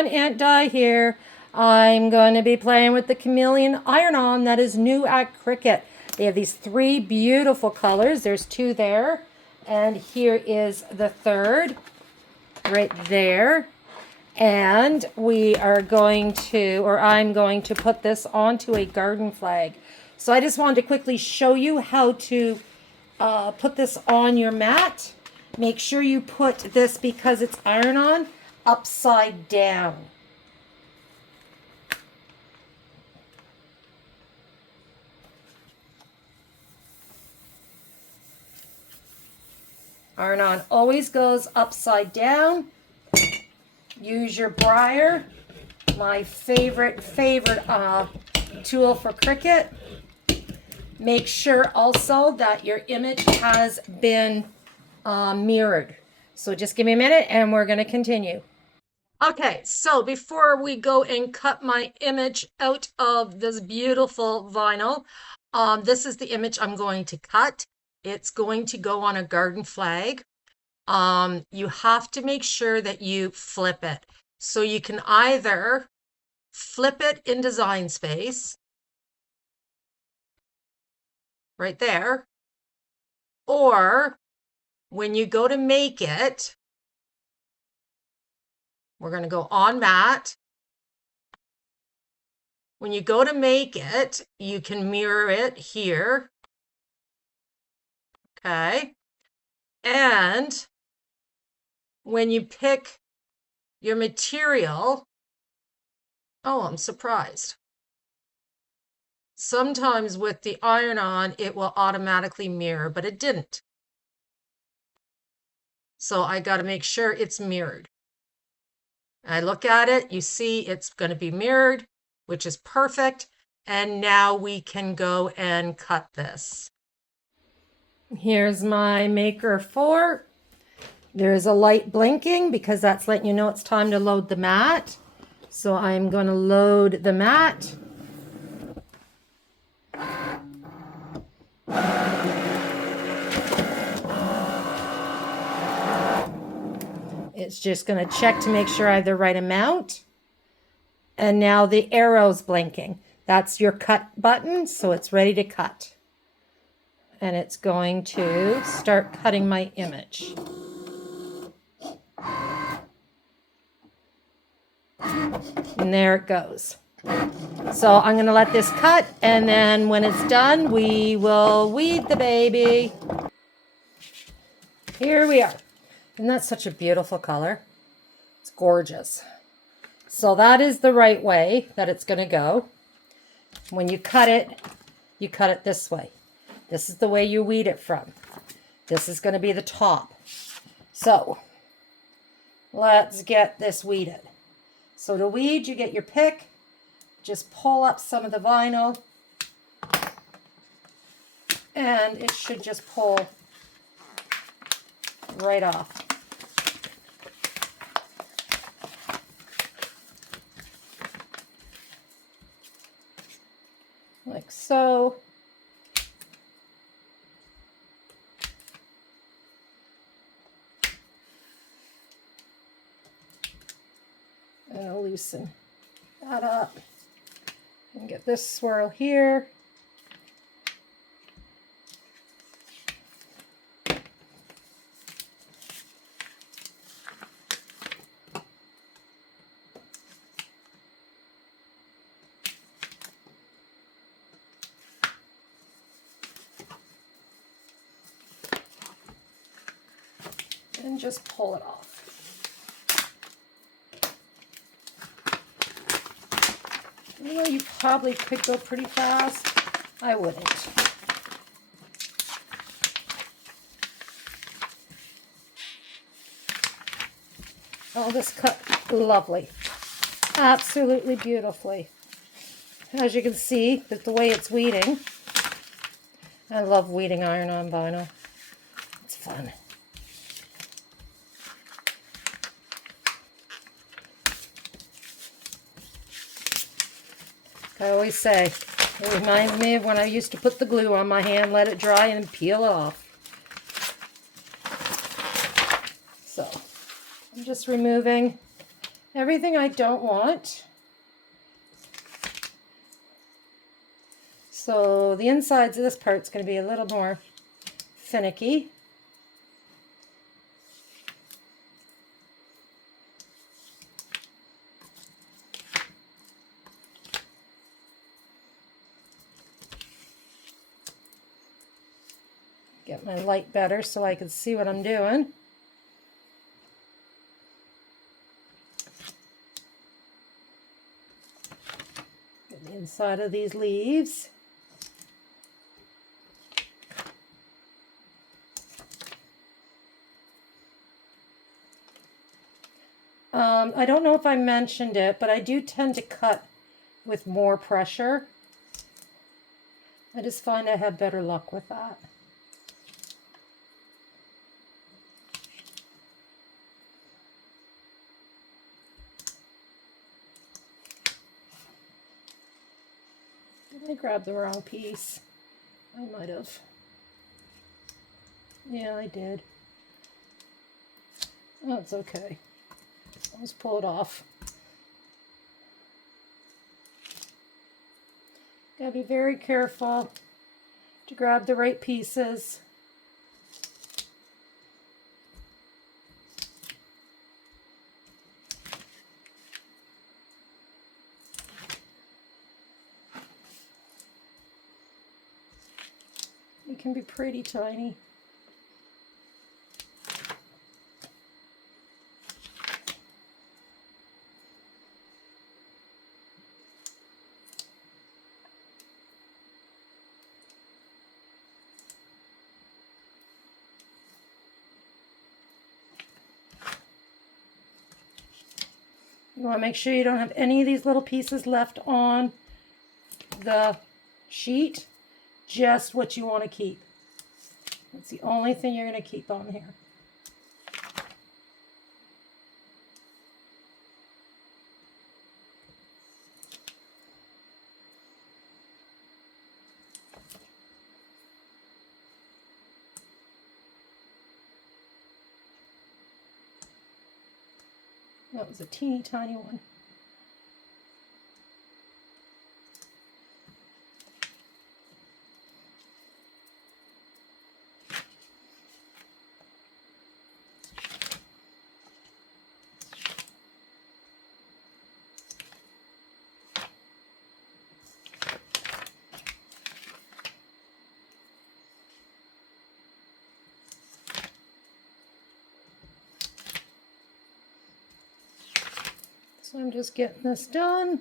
everyone, AuntDi here. I'm going to be playing with the Chameleon iron-on that is new at Cricut. They have these three beautiful colors. There's two there, and here is the third right there. And we are going to, or I'm going to put this onto a garden flag. So I just wanted to quickly show you how to put this on your mat. Make sure you put this, because it's iron-on, upside down. Iron-on always goes upside down. Use your briar, my favorite tool for Cricut. Make sure also that your image has been mirrored. So just give me a minute and we're going to continue. Okay, so before we go and cut my image out of this beautiful vinyl, this is the image I'm going to cut. It's going to go on a garden flag. You have to make sure that you flip it. So you can either flip it in Design Space, right there, or when you go to make it, we're going to go on mat. When you go to make it, you can mirror it here. Okay. And when you pick your material, oh, I'm surprised. Sometimes with the iron-on, it will automatically mirror, but it didn't. So I got to make sure it's mirrored. I look at it, you see it's going to be mirrored, which is perfect. And now we can go and cut this. Here's my maker 4. There's a light blinking because that's letting you know it's time to load the mat. So I'm going to load the mat. It's just going to check to make sure I have the right amount. And now the arrow's blinking. That's your cut button, so it's ready to cut. And it's going to start cutting my image. And there it goes. So I'm going to let this cut, and then when it's done, we will weed the baby. Here we are. Isn't that such a beautiful color? It's gorgeous. So that is the right way that it's going to go. When you cut it this way. This is the way you weed it from. This is going to be the top. So let's get this weeded. So to weed, you get your pick. Just pull up some of the vinyl. And it should just pull right off. Like so. And I'll loosen that up and get this swirl here. And just pull it off. You know, you probably could go pretty fast. I wouldn't. Oh, this cut lovely. Absolutely beautifully. As you can see, with the way it's weeding. I love weeding iron-on vinyl. It's fun. I always say, it reminds me of when I used to put the glue on my hand, let it dry, and peel it off. So, I'm just removing everything I don't want. So the insides of this part's going to be a little more finicky. Get my light better so I can see what I'm doing. Get the inside of these leaves. I don't know if I mentioned it, but I do tend to cut with more pressure. I just find I have better luck with that. Did I grab the wrong piece? I might have. Yeah, I did. Oh, it's okay. I'll just pull it off. Gotta be very careful to grab the right pieces. It can be pretty tiny. You want to make sure you don't have any of these little pieces left on the sheet, just what you want to keep. That's the only thing you're going to keep on here. That was a teeny tiny one. So I'm just getting this done.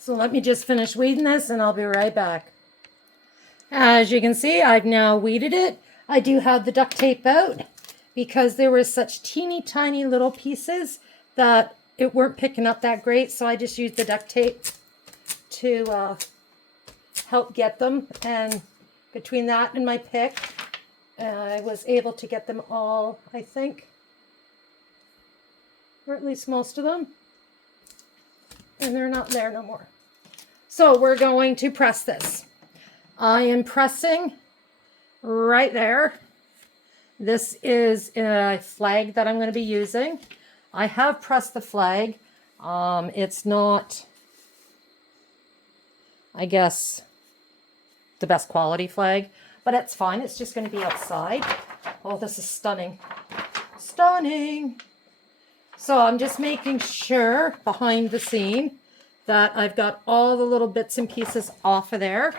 So let me just finish weeding this and I'll be right back. As you can see, I've now weeded it. I do have the duct tape out because there were such teeny tiny little pieces that it weren't picking up that great. So I just used the duct tape to help get them. And between that and my pick, I was able to get them all, I think, or at least most of them. And they're not there no more. So we're going to press this. I am pressing right there. This is a flag that I'm going to be using. I have pressed the flag. It's not, I guess, the best quality flag, but it's fine. It's just going to be outside. Oh, this is stunning. Stunning. So I'm just making sure behind the scene that I've got all the little bits and pieces off of there.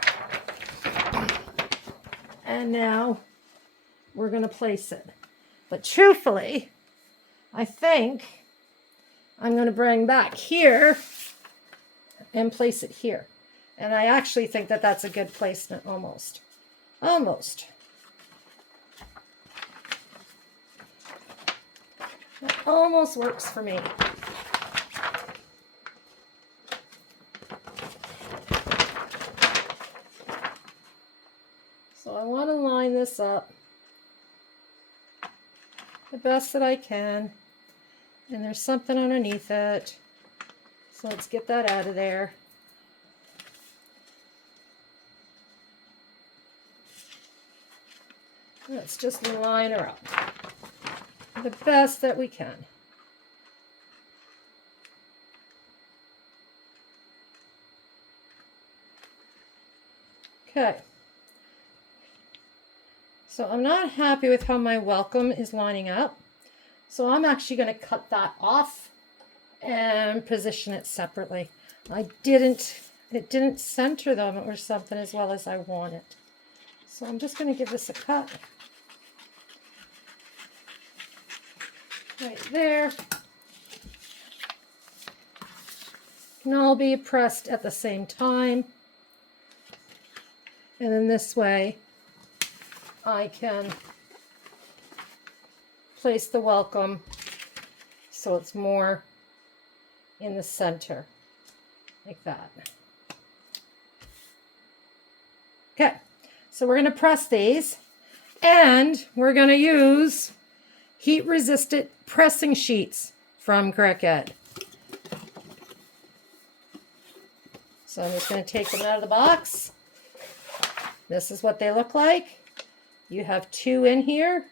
And now we're going to place it. But truthfully, I think I'm going to bring back here and place it here. And I actually think that that's a good placement almost. Almost. That almost works for me. So I want to line this up the best that I can. And there's something underneath it. So let's get that out of there. Let's just line her up the best that we can. Okay. So I'm not happy with how my welcome is lining up. So I'm actually going to cut that off and position it separately. It didn't center them or something as well as I want it. So I'm just going to give this a cut. Right there. Can all be pressed at the same time. And then this way I can place the welcome so it's more in the center, like that. Okay, so we're going to press these, and we're going to use heat-resistant pressing sheets from Cricut. So I'm just going to take them out of the box. This is what they look like. You have 2 in here,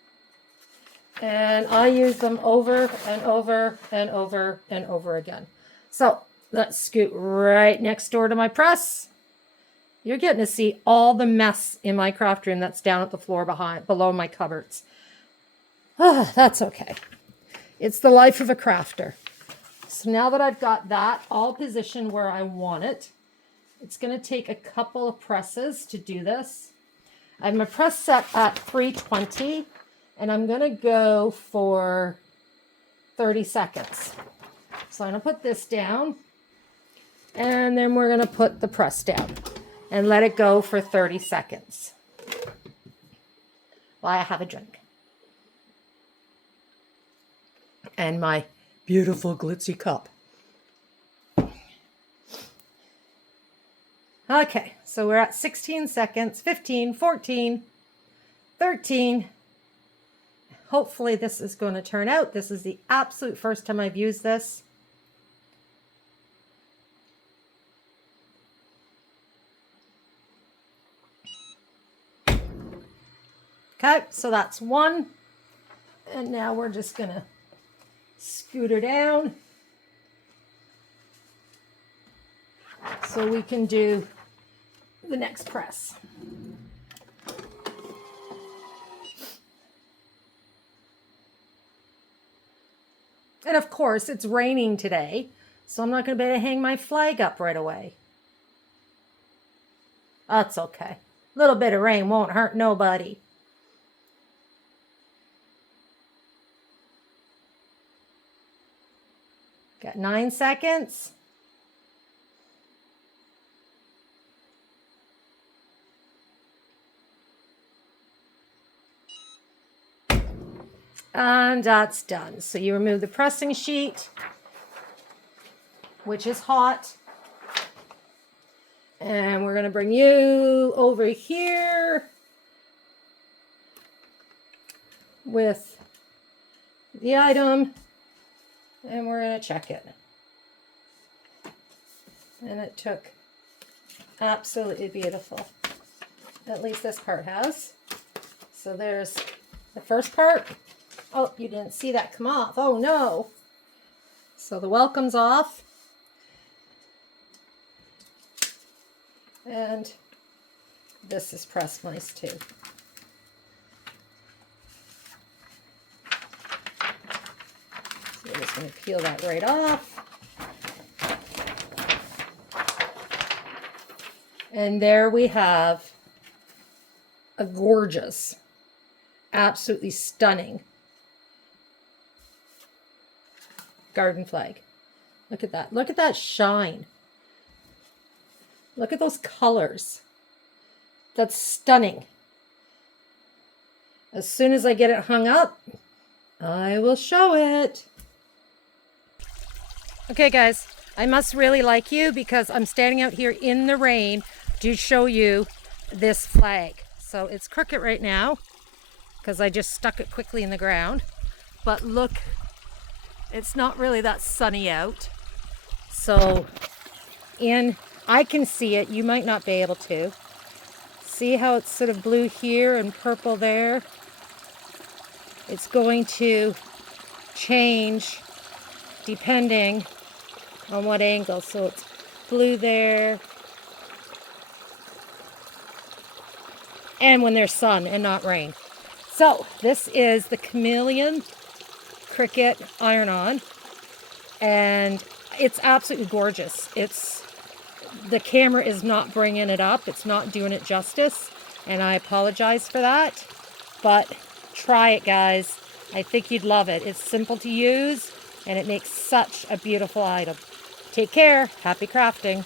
and I use them over and over and over and over again. So let's scoot right next door to my press. You're getting to see all the mess in my craft room that's down at the floor below my cupboards. Ah, that's okay. It's the life of a crafter. So now that I've got that all positioned where I want it, it's going to take a couple of presses to do this. I have my press set at 320, and I'm going to go for 30 seconds. So I'm going to put this down, and then we're going to put the press down and let it go for 30 seconds while I have a drink. And my beautiful glitzy cup. Okay, so we're at 16 seconds, 15, 14, 13. Hopefully this is going to turn out. This is the absolute first time I've used this. Okay, so that's 1. And now we're just going to scoot her down so we can do the next press. And of course, it's raining today, so I'm not going to be able to hang my flag up right away. That's okay. A little bit of rain won't hurt nobody. Got 9 seconds. And that's done. So you remove the pressing sheet, which is hot. And we're going to bring you over here with the item, and we're going to check it. And it took absolutely beautiful. At least this part has. So there's the first part. Oh, you didn't see that come off. Oh, no. So the welcome's off. And this is pressed nice, too. So we're just going to peel that right off. And there we have a gorgeous, absolutely stunning garden flag. Look at that. Look at that shine. Look at those colors. That's stunning. As soon as I get it hung up, I will show it. Okay, guys, I must really like you because I'm standing out here in the rain to show you this flag. So it's crooked right now because I just stuck it quickly in the ground. But look, it's not really that sunny out. So I can see it. You might not be able to. See how it's sort of blue here and purple there? It's going to change depending on what angle. So it's blue there. And when there's sun and not rain. So this is the Chameleon Cricut iron-on. And it's absolutely gorgeous. The camera is not bringing it up. It's not doing it justice. And I apologize for that. But try it, guys. I think you'd love it. It's simple to use and it makes such a beautiful item. Take care. Happy crafting.